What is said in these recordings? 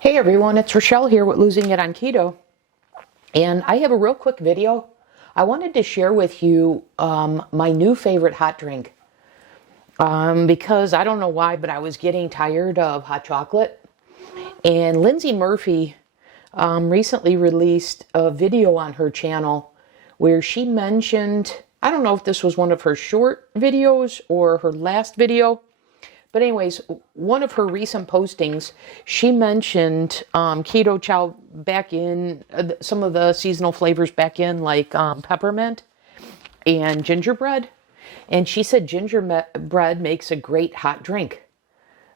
Hey everyone, it's Rochelle here with Losing It on Keto, and I have a real quick video. I wanted to share with you my new favorite hot drink because I don't know why, but I was getting tired of hot chocolate, and Lindsay Murphy recently released a video on her channel where she mentioned, I don't know if this was one of her short videos or her last video, but anyways, one of her recent postings, she mentioned Keto Chow back in, some of the seasonal flavors back in, like peppermint and gingerbread. And she said gingerbread makes a great hot drink.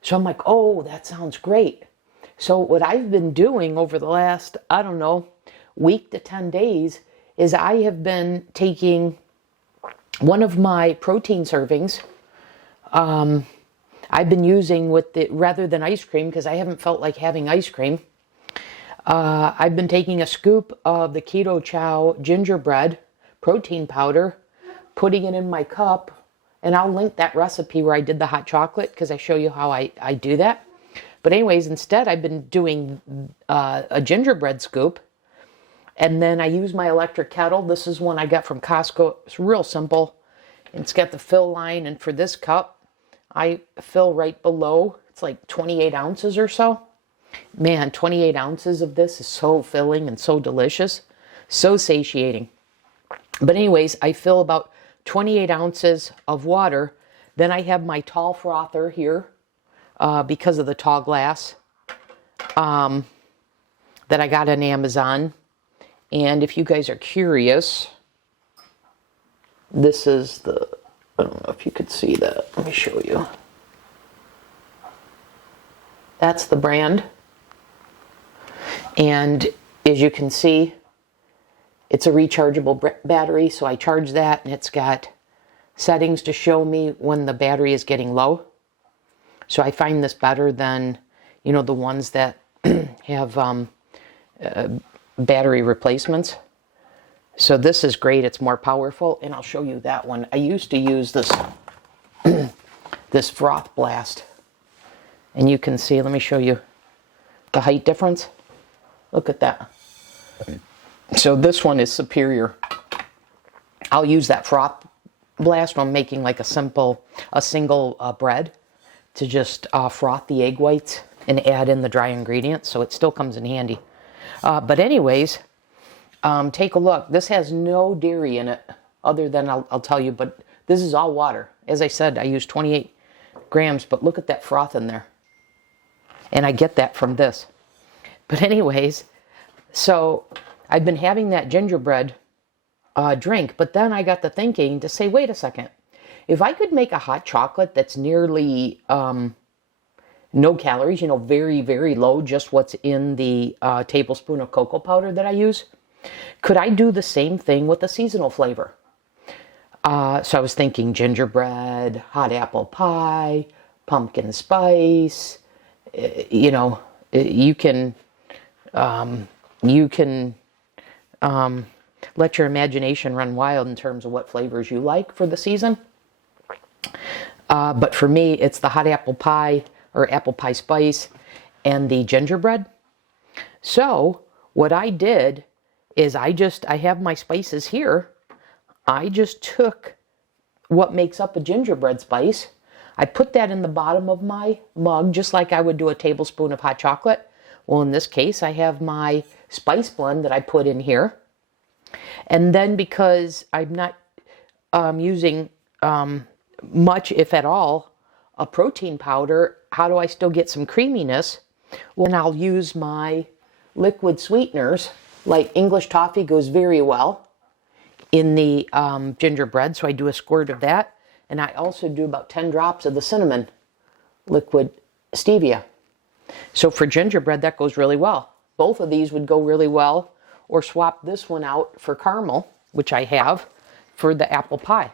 So I'm like, oh, that sounds great. So what I've been doing over the last, I don't know, week to 10 days is I have been taking one of my protein servings, I've been using with it rather than ice cream because I haven't felt like having ice cream. I've been taking a scoop of the Keto Chow gingerbread protein powder, putting it in my cup, and I'll link that recipe where I did the hot chocolate because I show you how I do that. But anyways, instead I've been doing a gingerbread scoop, and then I use my electric kettle. This is one I got from Costco. It's real simple. It's got the fill line, and for this cup, I fill right below. It's like 28 ounces or so. Man, 28 ounces of this is so filling and so delicious. So satiating. But anyways, I fill about 28 ounces of water. Then I have my tall frother here because of the tall glass that I got on Amazon. And if you guys are curious, this is the, I don't know if you could see that. Let me show you. That's the brand. And as you can see, it's a rechargeable battery. So I charge that, and it's got settings to show me when the battery is getting low. So I find this better than, you know, the ones that have battery replacements. So this is great. It's more powerful, and I'll show you that one. I used to use this this froth blast, and you can see, let me show you the height difference. Look at that. So this one is superior. I'll use that froth blast when I'm making like a single bread to just froth the egg whites and add in the dry ingredients, so it still comes in handy. But anyways, take a look. This has no dairy in it, other than I'll tell you, but this is all water. As I said, I use 28 grams, but look at that froth in there. And I get that from this. But anyways, so I've been having that gingerbread drink, but then I got to thinking to say, wait a second. If I could make a hot chocolate that's nearly no calories, you know, very, very low, just what's in the tablespoon of cocoa powder that I use, could I do the same thing with a seasonal flavor? So I was thinking gingerbread, hot apple pie, pumpkin spice. You know, you can let your imagination run wild in terms of what flavors you like for the season. But for me, it's the hot apple pie or apple pie spice and the gingerbread. So what I did is I have my spices here. I just took what makes up a gingerbread spice. I put that in the bottom of my mug, just like I would do a tablespoon of hot chocolate. Well, in this case, I have my spice blend that I put in here. And then because I'm not using much, if at all, a protein powder, how do I still get some creaminess? Well, then I'll use my liquid sweeteners. Like English toffee goes very well in the gingerbread, so I do a squirt of that. And I also do about 10 drops of the cinnamon liquid stevia. So for gingerbread, that goes really well. Both of these would go really well, or swap this one out for caramel, which I have, for the apple pie.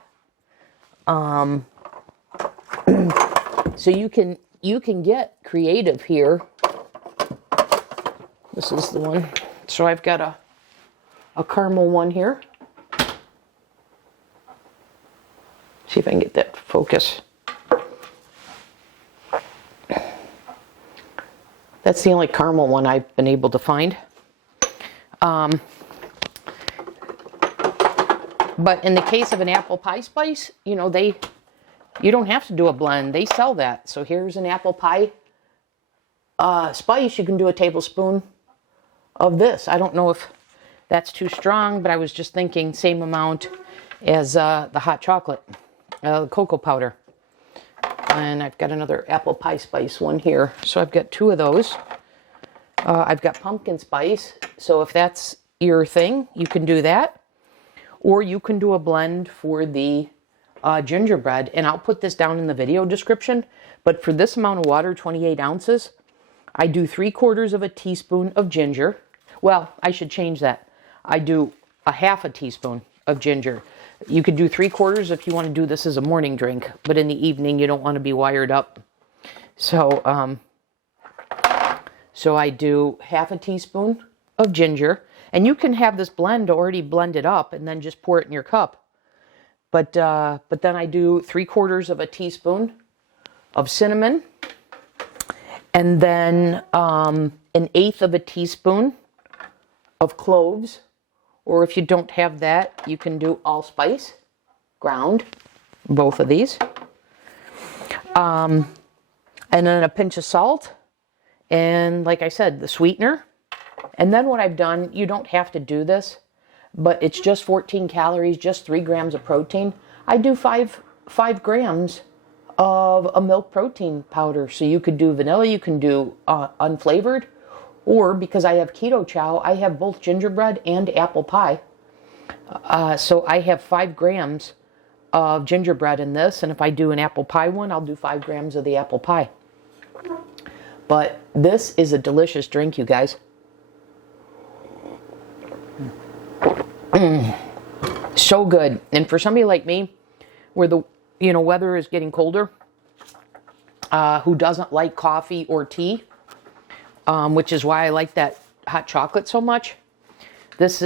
So you can get creative here. This is the one. So I've got a caramel one here. See if I can get that focus. That's the only caramel one I've been able to find. But in the case of an apple pie spice, you know, you don't have to do a blend. They sell that. So here's an apple pie spice. You can do a tablespoon of this. I don't know if that's too strong, but I was just thinking same amount as the hot chocolate, cocoa powder. And I've got another apple pie spice one here. So I've got 2 of those. I've got pumpkin spice. So if that's your thing, you can do that. Or you can do a blend for the gingerbread. And I'll put this down in the video description. But for this amount of water, 28 ounces, I do 3/4 of a teaspoon of ginger. Well, I should change that. I do a half a teaspoon of ginger. You could do 3/4 if you want to do this as a morning drink. But in the evening, you don't want to be wired up. So, so I do half a teaspoon of ginger. And you can have this blend already blended up and then just pour it in your cup. But then I do 3/4 of a teaspoon of cinnamon. And then 1/8 of a teaspoon of cloves. Or if you don't have that, you can do allspice, ground, both of these. And then a pinch of salt. And like I said, the sweetener. And then what I've done, you don't have to do this, but it's just 14 calories, just 3 grams of protein. I do 5 grams of a milk protein powder. So you could do vanilla, you can do unflavored, or because I have keto chow, I have both gingerbread and apple pie. So I have 5 grams of gingerbread in this, and if I do an apple pie one, I'll do 5 grams of the apple pie. But this is a delicious drink, you guys. So good. And for somebody like me, where the weather is getting colder, who doesn't like coffee or tea, which is why I like that hot chocolate so much, this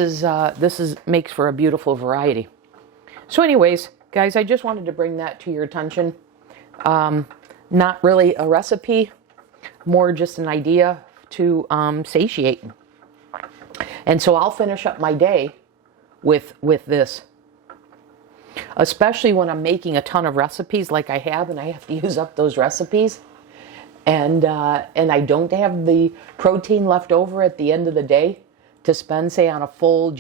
makes for a beautiful variety. So anyways, guys, I just wanted to bring that to your attention. Not really a recipe, more just an idea to satiate. And so I'll finish up my day with this, especially when I'm making a ton of recipes like I have, and I have to use up those recipes, and I don't have the protein left over at the end of the day to spend, say, on a full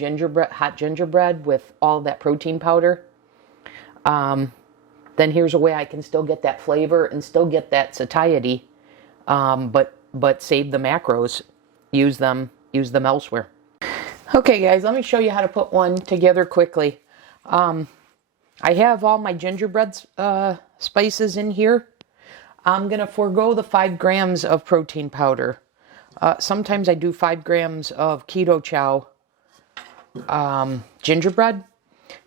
hot gingerbread with all that protein powder. Then here's a way I can still get that flavor and still get that satiety, but save the macros, use them elsewhere. Okay, guys, let me show you how to put one together quickly. I have all my gingerbread spices in here. I'm going to forego the 5 grams of protein powder. Sometimes I do 5 grams of keto chow gingerbread,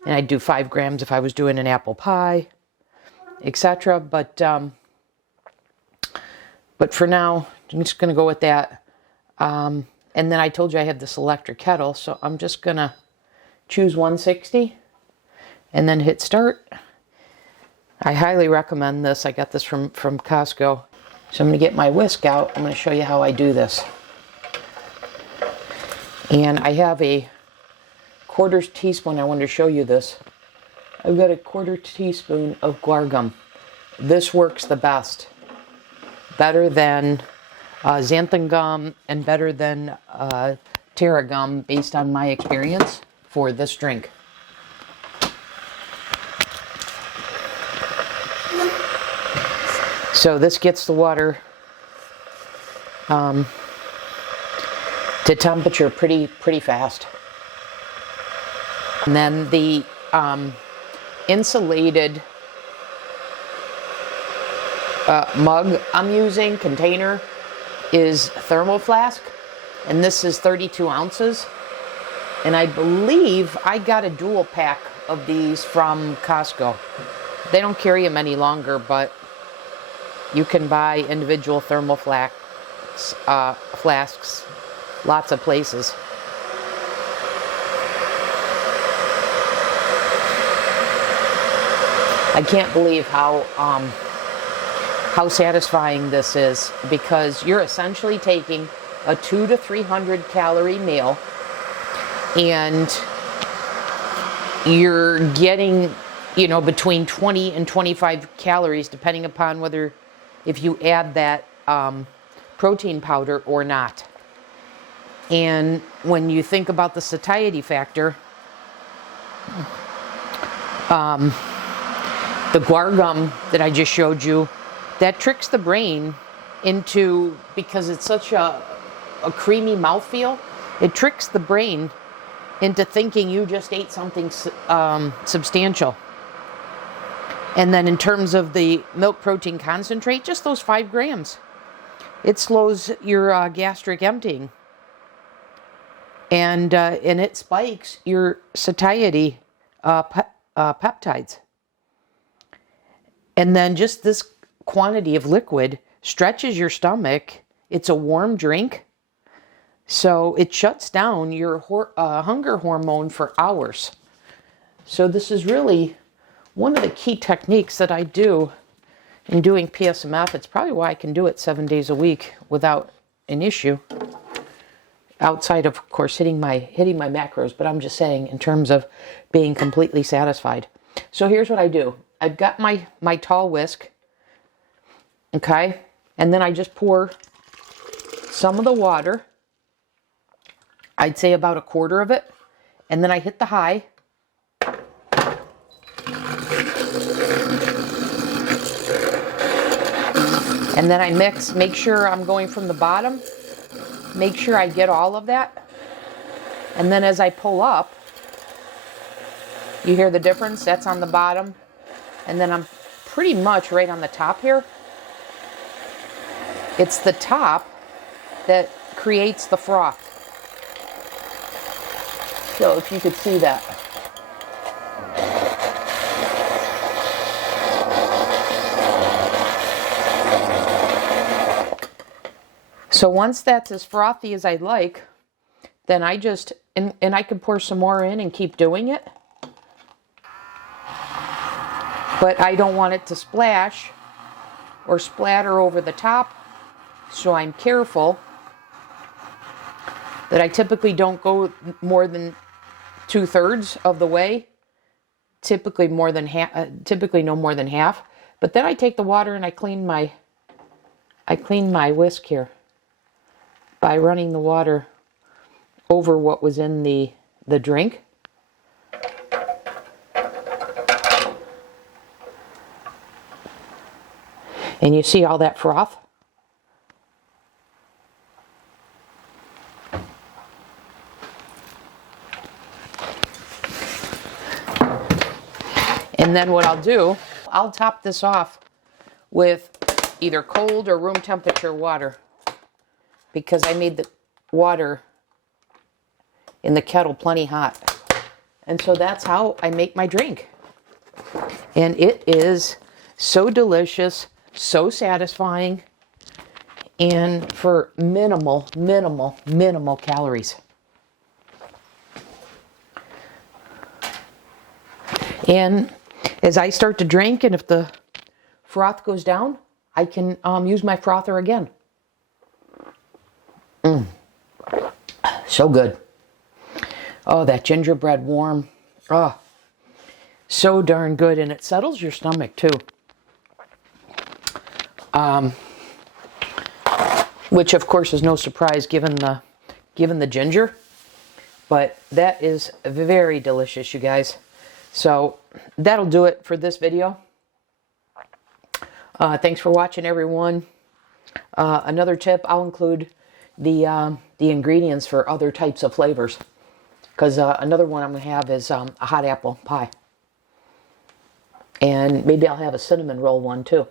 and I do 5 grams if I was doing an apple pie, etc. But for now, I'm just going to go with that. And then I told you I have this electric kettle, so I'm just going to choose 160 and then hit start. I highly recommend this. I got this from Costco. So I'm going to get my whisk out. I'm going to show you how I do this. And I have a 1/4 teaspoon. I wanted to show you this. I've got a 1/4 teaspoon of Guar Gum. This works the best. Better than xanthan gum and better than Terra gum based on my experience for this drink. So this gets the water to temperature pretty fast. And then the insulated mug I'm using, container, is thermal flask, and this is 32 ounces. And I believe I got a dual pack of these from Costco. They don't carry them any longer, but you can buy individual thermal flasks lots of places. I can't believe how how satisfying this is, because you're essentially taking a 200 to 300 calorie meal and you're getting, you know, between 20 and 25 calories, depending upon whether, if you add that protein powder or not. And when you think about the satiety factor, the Guar Gum that I just showed you, that tricks the brain into, because it's such a creamy mouthfeel, it tricks the brain into thinking you just ate something substantial. And then in terms of the milk protein concentrate, just those 5 grams, it slows your gastric emptying. And it spikes your satiety peptides. And then just this quantity of liquid stretches your stomach. It's a warm drink, so it shuts down your hunger hormone for hours. So this is really one of the key techniques that I do in doing PSMF. It's probably why I can do it 7 days a week without an issue. Outside of course hitting my macros, but I'm just saying in terms of being completely satisfied. So here's what I do. I've got my tall whisk, okay, and then I just pour some of the water. I'd say about a quarter of it, and then I hit the high. And then I mix, make sure I'm going from the bottom. Make sure I get all of that. And then as I pull up, you hear the difference? That's on the bottom. And then I'm pretty much right on the top here. It's the top that creates the froth. So if you could see that. So once that's as frothy as I'd like, then I just, and I can pour some more in and keep doing it. But I don't want it to splash or splatter over the top, so I'm careful that I typically don't go more than 2/3 of the way. Typically more than half, typically no more than half. But then I take the water and I clean my whisk here by running the water over what was in the drink. And you see all that froth? And then what I'll do, I'll top this off with either cold or room temperature water, because I made the water in the kettle plenty hot. And so that's how I make my drink. And it is so delicious, so satisfying, and for minimal calories. And as I start to drink, and if the froth goes down, I can use my frother again. So good. Oh, that gingerbread warm. Oh, so darn good. And it settles your stomach too. Which of course is no surprise given the ginger. But that is very delicious, you guys. So that'll do it for this video. Thanks for watching, everyone. Another tip, I'll include the ingredients for other types of flavors, because another one I'm going to have is a hot apple pie. And maybe I'll have a cinnamon roll one too.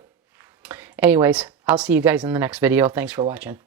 Anyways, I'll see you guys in the next video. Thanks for watching.